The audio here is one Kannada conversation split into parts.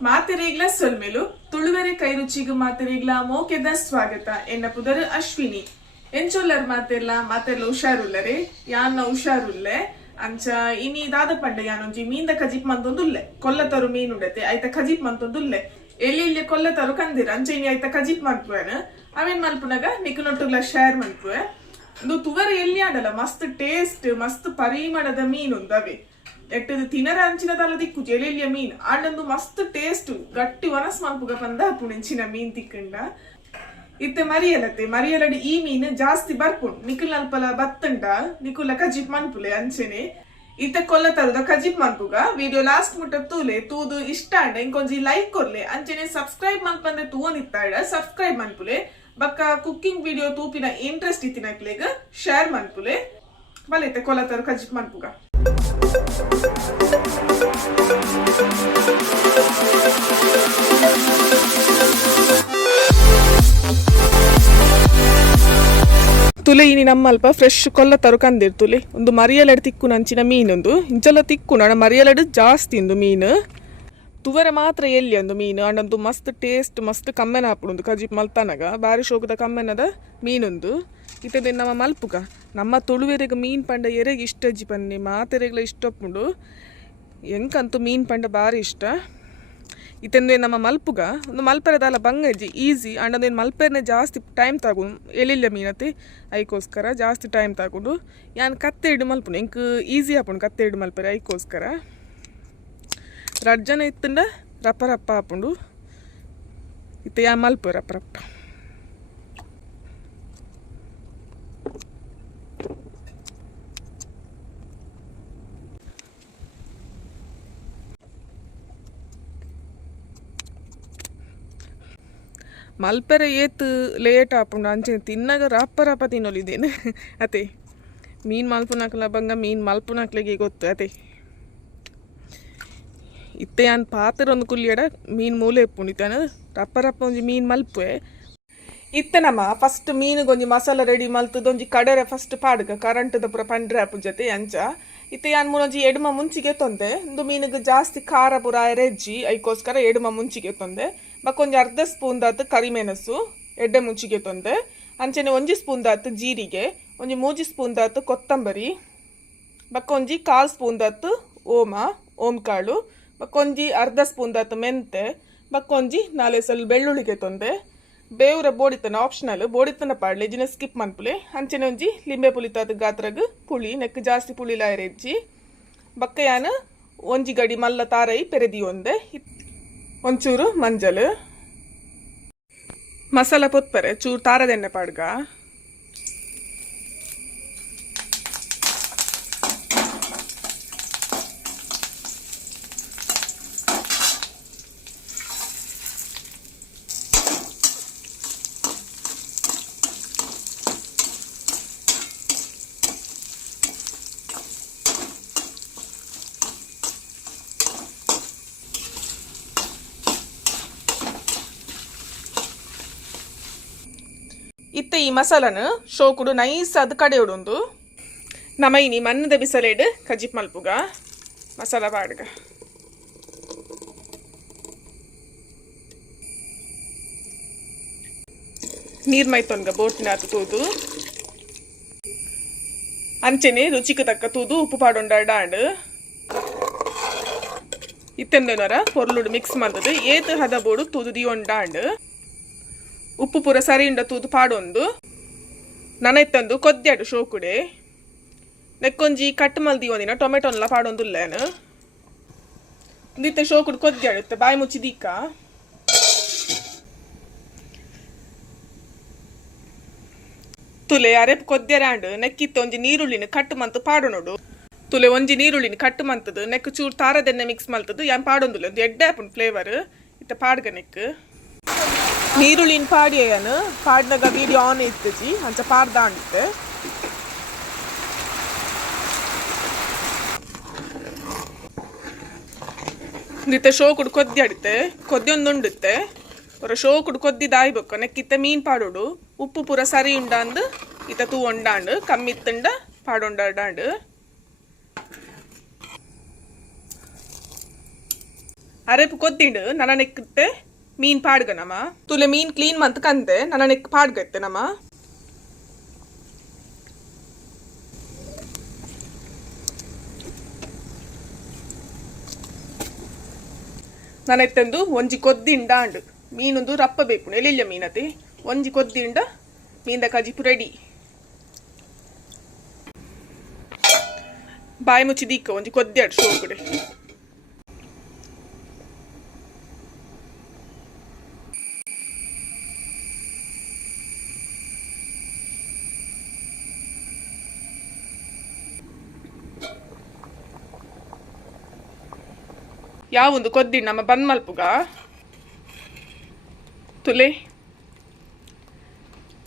ಮಾತೆರೆಗ್ಲ ಸೊಲ್ಮೆಲು ತುಳುವೆರೆ ಕೈರುಚಿಗು ಮಾತೆರೆಗ್ಲ ಮೋಕೆದ ಸ್ವಾಗತ ಎನ್ನ ಪುದರ್ ಅಶ್ವಿನಿ ಎಂಚೊಲ್ಲರ್ ಮಾತೆರ್ಲ ಹುಷಾರುಲ್ಲರೆ ಯಾನ್ನ ಹುಷಾರುಲ್ಲೆ ಅಂಚ ಇನಿ ದಾದ ಪಂಡ ಯಾನೊಂಜಿ ಮೀಂದ ಕಜಿಪ್ ಮಂತೊಂದುಲ್ಲೆ ಕೊಲ್ಲತರು ಮೀನುಂಡತೆ ಐತ ಕಜಿಪ್ ಮಂತೊಂದುಲ್ಲೆ ಎಲ್ಲಿ ಕೊಲ್ಲತರು ಕಂದಿರ ಅಂಚ ಇನಿ ಐತ ಕಜಿಪ್ ಮನ್ಪುವೆನ ಅವೇನ್ ಮಲ್ಪುನಗ ನಿಕುನೊಟ್ಟುಗ್ಲ ಶೇರ್ ಮನ್ಪುವೆ ಇದು ತುವರೆ ಎಲ್ಲಿ ಆಡಲ್ಲ ಮಸ್ತ್ ಟೇಸ್ಟ್ ಮಸ್ತ್ ಪರಿಮಳದ ಮೀನುಂದವೆ ಎಟ್ಟದು ತಿನರ ಅಂಚಿನದಲ್ಲ ದಿಕ್ಕು ಎಲೆಲಿಯ ಮೀನ್ ಆಡೊಂದು ಮಸ್ತ್ ಟೇಸ್ಟ್ ಗಟ್ಟಿ ವನಸ್ ಮಲ್ಪುಗ ಪಂದ ಪುಣೆಂಚಿನ ಮೀನ್ ತಿಕ್ಕಂಡ ಇತ್ತೆ ಮರಿಯಲಡಿ ಈ ಮೀನು ಜಾಸ್ತಿ ಬರ್ಪುಂಡು ನಿಕುಲ್ ಅಲ್ಪಲ ಬತ್ತಂಡ ನಿಕುಲ ಕಜಿಪ್ ಮನ್ಪುಲೆ ಅಂಚೆನೆ ಇತ್ತೆ ಕೊಲ್ಲ ತರುದ ಕಜಿಪ್ ಮನ್ಪುಗ ವಿಡಿಯೋ ಲಾಸ್ಟ್ ಮುಟ್ಟ ತೂಲೆ ತೂದು ಇಷ್ಟ ಅಂಡ ಇಂಕೊಂಜಿ ಲೈಕ್ ಕೊರ್ಲೆ ಅಂಚೆನೆ ಸಬ್ಸ್ಕ್ರೈಬ್ ಮನ್ಪಂದೆ ತೂವನಿತ್ತಾಡ ಸಬ್ಸ್ಕ್ರೈಬ್ ಮನ್ಪುಲೆ ಬಕ್ಕ ಕುಕ್ಕಿಂಗ್ ವಿಡಿಯೋ ತೂಪಿನ ಇಂಟ್ರೆಸ್ಟ್ ಇತ್ತಿನಕ್ಲೆಗ ಶೇರ್ ಮನ್ಪುಲೆ ಬಲೈತೆ ಕೊಲ್ಲ ತರು ಕಜಿಪ್ ಮನ್ಪುಗ ತುಲೆ ಇನಿ ನಮ್ಮಲ್ಪ ಫ್ರೆಶ್ ಕೊಲ್ಲ ತರು ಕಂದಿರ್ ತುಲೆ ಒಂದು ಮರಿಯಲಡ್ ತಿಕ್ಕು ನಂಚಿನ ಮೀನೊಂದು ಇಂಚಲ ತಿಕ್ಕು ನಡ ಮರಿಯಲಡ್ ಜಾಸ್ತಿ ಒಂದು ಮೀನು ತುವರೆ ಮಾತ್ರ ಎಲ್ಲಿ ಒಂದು ಮೀನು ಅಂಡೊಂದು ಮಸ್ತ್ ಟೇಸ್ಟ್ ಮಸ್ತ್ ಕಮ್ಮೆನ ಹಾಪುಂಡು ಕಜಿಪ್ ಮಲ್ತನಗ ಬಾರಿ ಶೋಕದ ಕಮ್ಮೆನದ ಮೀನೊಂದು ಇತ್ತದ ನಮ್ಮ ಮಲ್ಪುಗ ನಮ್ಮ ತುಳುವೆರೆಗ ಮೀನ್ ಪಂಡ ಎರೆಗೆ ಇಷ್ಟ ಅಜ್ಜಿ ಪನ್ನಿ ಮಾತೆರೆಗ್ಲ ಇಷ್ಟಪ್ಪುಂಡು ಎಂಕಂತೂ ಮೀನ್ ಪಂಡ ಬಾರಿ ಇಷ್ಟ ಇತ್ತಂದ್ರೆ ನಮ್ಮ ಮಲ್ಪುಗ ಒಂದು ಮಲ್ಪೆರದಲ್ಲ ಬಂಗಜ್ಜಿ ಈಸಿ ಅಂಡೊಂದೇನು ಮಲ್ಪೆರ್ನೆ ಜಾಸ್ತಿ ಟೈಮ್ ತಗೊಂಡು ಎಲ್ಲಿಲ್ಲ ಮೀನತಿ ಐಕೋಸ್ಕರ ಜಾಸ್ತಿ ಟೈಮ್ ತಗೊಂಡು ಯಾನ್ ಕತ್ತೆ ಹಿಡು ಮಲ್ಪುಂಡು ಎಂಕ್ ಈಸಿ ಹಾಪುಂಡು ಕತ್ತೆ ಹಿಡು ಮಲ್ಪೆರೆ ಐಕೋಸ್ಕರ ರಜ್ಜನ ಇತ್ತಂಡ ರಪ್ಪ ರಪ್ಪ ಹಾಪುಂಡು ಇತ್ತ ಯಾ ಮಲ್ಪು ರಪ್ಪ ರಪ್ಪ ಮಲ್ಪೆರೆ ಏತ್ ಲೇಟ್ ಆಪುಂಡು ಅಂಚೆ ತಿನ್ನಾಗ ರಪ್ಪ ರಪ್ಪ ತಿನ್ನೊಲಿದ್ದೇನೆ ಅತೆ ಮೀನು ಮಲ್ಪುನಾಕ್ಲ ಬಂಗ ಮೀನು ಮಲ್ಪುನಾಕ್ಲಿಗೆ ಗೊತ್ತು ಅತೆ ಇತ್ತೆ ಯಾನ್ ಪಾತ್ರ ಒಂದು ಕುಲ್ಲಿಯಡ ಮೀನು ಮೂಲೆ ಇಪ್ಪುಂಡು ಇತ್ತಾನ ರಪ್ಪ ರಪ್ಪ ಒಂಜಿ ಮೀನು ಮಲ್ಪುವೆ ಇತ್ತೆ ನಮ್ಮ ಫಸ್ಟ್ ಮೀನಿಗೊಂಜಿ ಮಸಾಲ ರೆಡಿ ಮಲ್ತದೊಂಜಿ ಕಡರೆ ಫಸ್ಟ್ ಪಾಡ್ಗ ಕರೆಂಟ್ದ ಪೂರ ಪಂಡ್ರೆ ಆಪು ಜೊತೆ ಅಂಚ ಇತ್ತೆ ಯಾನ್ ಮೂಲೊಂಜಿ ಎಡ್ಮ ಮುಂಚಿಗೆ ತೊಂದೆ ಒಂದು ಮೀನಿಗೆ ಜಾಸ್ತಿ ಖಾರ ಪೂರ ಎರೆಜ್ಜಿ ಐಕೋಸ್ಕರ ಎಡ್ಮ ಮುಂಚಿಗೆ ತೊಂದೆ ಬಕ್ಕೊಂಜಿ ಅರ್ಧ ಸ್ಪೂನ್ ದಾತು ಕರಿಮೆಣಸು ಎಡ್ಡೆ ಮುಂಚಿಗೆ ತೊಂದೆ ಅಂಚನೆ ಒಂಜಿ ಸ್ಪೂನ್ ದಾತು ಜೀರಿಗೆ ಒಂಜಿ 3 ಸ್ಪೂನ್ ದಾತು ಕೊತ್ತಂಬರಿ ಬಕ್ಕೊಂಜಿ 1/4 ಸ್ಪೂನ್ ದಾತು ಓಮ್ ಕಾಳು ಬಕ್ಕೊಂಜಿ ಅರ್ಧ ಸ್ಪೂನ್ ದಾತು ಮೆಂತೆ ಬಕ್ಕೊಂಜಿ 4 ಸಲ ಬೆಳ್ಳುಳ್ಳಿಗೆ ತೊಂದೆ ಬೇವ್ರ ಬೋಡಿತನ ಆಪ್ಷನಲ್ ಬೋಡಿತನ ಪಾಡ್ಲೆ ಜಿನ ಸ್ಕಿಪ್ ಮನ್ಪುಲೆ ಅಂಚನೆ ಒಂಜಿ ಲಿಂಬೆ ಪುಳಿತಾದ ಗಾತ್ರಗ್ ಪುಳಿ ನೆಕ್ ಜಾಸ್ತಿ ಪುಳಿ ಲಾಯರೆಜ್ಜಿ ಬಕ್ಕ ಯಾನ ಒಂಜಿ ಗಡಿ ಮಲ್ಲ ತಾರೈ ಪೆರೆದಿ ಒಂದೆ ಒಂಚೂರು ಮಂಜಲ್ ಮಸಾಲ ಪೊತ್ಪರೆ ಚೂರು ತಾರದೆಣ್ಣೆ ಪಾಡ್ಗ ಇತ್ತೆ ಈ ಮಸಾಲನ ಶೋಕುಡು ನೈಸ್ ಅದು ಕಡೆ ಉಡುಂದು ನಮ್ಮ ಇನಿ ಮಣ್ಣದ ಬಿಸಲೇಡ್ ಕಜಿಪ್ ಮಲ್ಪುಗ ಮಸಾಲ ಪಾಡ್ಗ ನೀರ್ ಮೈತೊನ್ಗ ಬೋಟಿನ ಆತು ತೂದು ಅಂಚೆನೆ ರುಚಿಗೆ ತಕ್ಕ ತೂದು ಉಪ್ಪು ಪಾಡೊಂಡಾಂಡ್ ಇತ್ತೆಂದನರ ಪೊರ್ಲುಡು ಮಿಕ್ಸ್ ಮಾಡ್ತದೆ ಏತ್ ಹದ ಬೋಡು ತೂದು ದಿಯೊಂಡಾಂಡ್ ಉಪ್ಪು ಪೂರ ಸರಿ ಉಂಡ ತೂದು ಪಾಡೊಂದು ನನ ಇತ್ತಂದು ಕೊದ್ಯಾಡು ಶೋಕುಡೆ ನೆಕ್ಕೊಂಜಿ ಕಟ್ ಮಲ್ದಿ ಒಂದಿನ ಟೊಮೆಟೊನ್ಲ ಪಾಡೊಂದುಲ್ಲೇನು ಒಂದಿತ್ತೆ ಶೋಕುಡು ಕೊದ್ಯಾಡುತ್ತೆ ಬಾಯಿ ಮುಚ್ಚಿ ದೀಕ ತುಲೆ ಅರೆಪ್ ಕೊದ್ಯರಾಂಡ್ ನೆಕ್ಕಿತ್ತ ಒಂಜಿ ನೀರುಳ್ಳಿನ ಕಟ್ ಮಂತ್ ಪಾಡೊನೋಡು ತುಲೆ ಒಂಜಿ ನೀರುಳ್ಳಿನ ಕಟ್ ಮಂತದು ನೆಕ್ ಚೂರು ತಾರದೆಣ್ಣೆ ಮಿಕ್ಸ್ ಮಲ್ತದು ಯಾನ್ ಪಾಡೊಂದುಲ್ಲ ಒಂದು ಎಡ್ಡೆ ಆಪುಂಡು ಫ್ಲೇವರ್ ಇತ್ತ ಪಾಡ್ಗ ನೆಕ್ ನೀರುಳ್ಳಿನ ಪಾಡಿಯನು ಪಾಡ್ನಾಗ ವೀಡಿಯೋ ಆನ್ ಇತ್ತಜಿ ಅಂಚ ಪಾಡ್ದ ಅಂಡುತ್ತೆ ನಿತ್ತೆ ಶೋಕುಡು ಕೊದ್ಯಾಡುತ್ತೆ ಕೊದ್ಯೊಂದುಂಡುತ್ತೆ ಪೂರ ಶೋಕುಡು ಕೊದ್ದಿದಾಯ್ಬೇಕು ನೆಕ್ಕಿತ್ತ ಮೀನ್ ಪಾಡೋಡು ಉಪ್ಪು ಪೂರ ಸರಿ ಉಂಡಾಂದು ಇತ್ತ ತೂ ಉಂಡಾಂಡು ಕಮ್ಮಿತ್ತಂಡ ಪಾಡೊಂಡಾಂಡು ಅರೆಪು ಕೊದ್ದಿಂಡು ನನ್ನ ನೆಕ್ಕಿತ್ತೆ ಮೀನ್ ಪಾಡ್ಗನಮ್ಮ ತುಲೆ ಮೀನ್ ಕ್ಲೀನ್ ಮಂತ್ ಕಂತೆ ನನ್ನ ನೆಕ್ ಪಾಡ್ಗತ್ತೆ ನಮ್ಮ ನಾನು ಎತ್ತಂದು ಒಂಜಿ ಕೊದ್ದಿಂಡ ಅಂಡು ಮೀನೊಂದು ರಪ್ಪ ಬೇಕು ಎಲ್ಲಿಲ್ಲ ಮೀನತೆ ಒಂಜಿ ಕೊದ್ದಿಂಡ ಮೀನ್ದ ಕಜಿಪು ರೆಡಿ ಬಾಯಿ ಮುಚ್ಚಿ ದೀಕ್ಕ ಒಂಜಿ ಕೊದ್ದಾಡು ಶೋಕಡೆ ಯಾವೊಂದು ಕೊದ್ದಿಂಡು ನಮ್ಮ ಬಂದ್ ಮಲ್ಪುಗ ತುಲೆ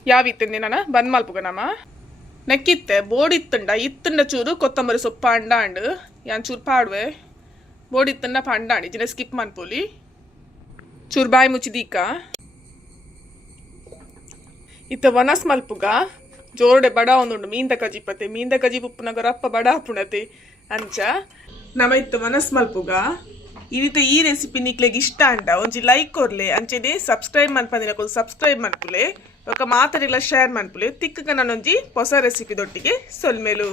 ಯಾವಿತ್ತಂದೆ ನಾನು ಬಂದ್ ಮಲ್ಪುಗ ನಮ್ಮ ನೆಕ್ಕಿತ್ತೆ ಬೋಡಿತ್ತಂಡ ಇತ್ತಂಡ ಚೂರು ಕೊತ್ತಂಬರಿ ಸೊಪ್ಪು ಪಂಡಾಂಡು ಯಾನ್ ಚೂರು ಪಾಡುವೆ ಬೋಡಿತ್ತಂಡ ಪಂಡಾಂಡಿ ಜಿನ ಸ್ಕಿಪ್ ಮನ್ಪೋಲಿ ಚೂರು ಬಾಯಿ ಮುಚ್ಚಿ ದೀಕ ಇತ್ತ ವನಸ್ ಮಲ್ಪುಗ ಜೋರ್ಡೆ ಬಡ ಒಂದುಂಡು ಮೀಂದ ಕಜಿಪತೆ ಮೀಂದ ಕಜಿ ಉಪ್ಪುನಗ ರಪ್ಪ ಬಡ ಪುಣತೆ ಅಂಚ ನಮ್ಮ ಇತ್ತ ವನಸ್ ಮಲ್ಪುಗ ಈ ರೀತಿ ಈ ರೆಸಿಪಿ ನಿಕ್ಲೆಗೆ ಇಷ್ಟ ಅಂಡ ಒಂಜಿ ಲೈಕ್ ಕೊರ್ಲೆ ಅಂಚೆನೆ ಸಬ್ಸ್ಕ್ರೈಬ್ ಮನ್ಪಂದಿನ ಸಬ್ಸ್ಕ್ರೈಬ್ ಮನ್ಪುಲೆ ఒక మాతరిలా షేర్ మన్పులే తిక్కగా నన్నొంజి పొస రెసిపీ దొట్టిಗೆ ಸೊಲ್ಮೆಲು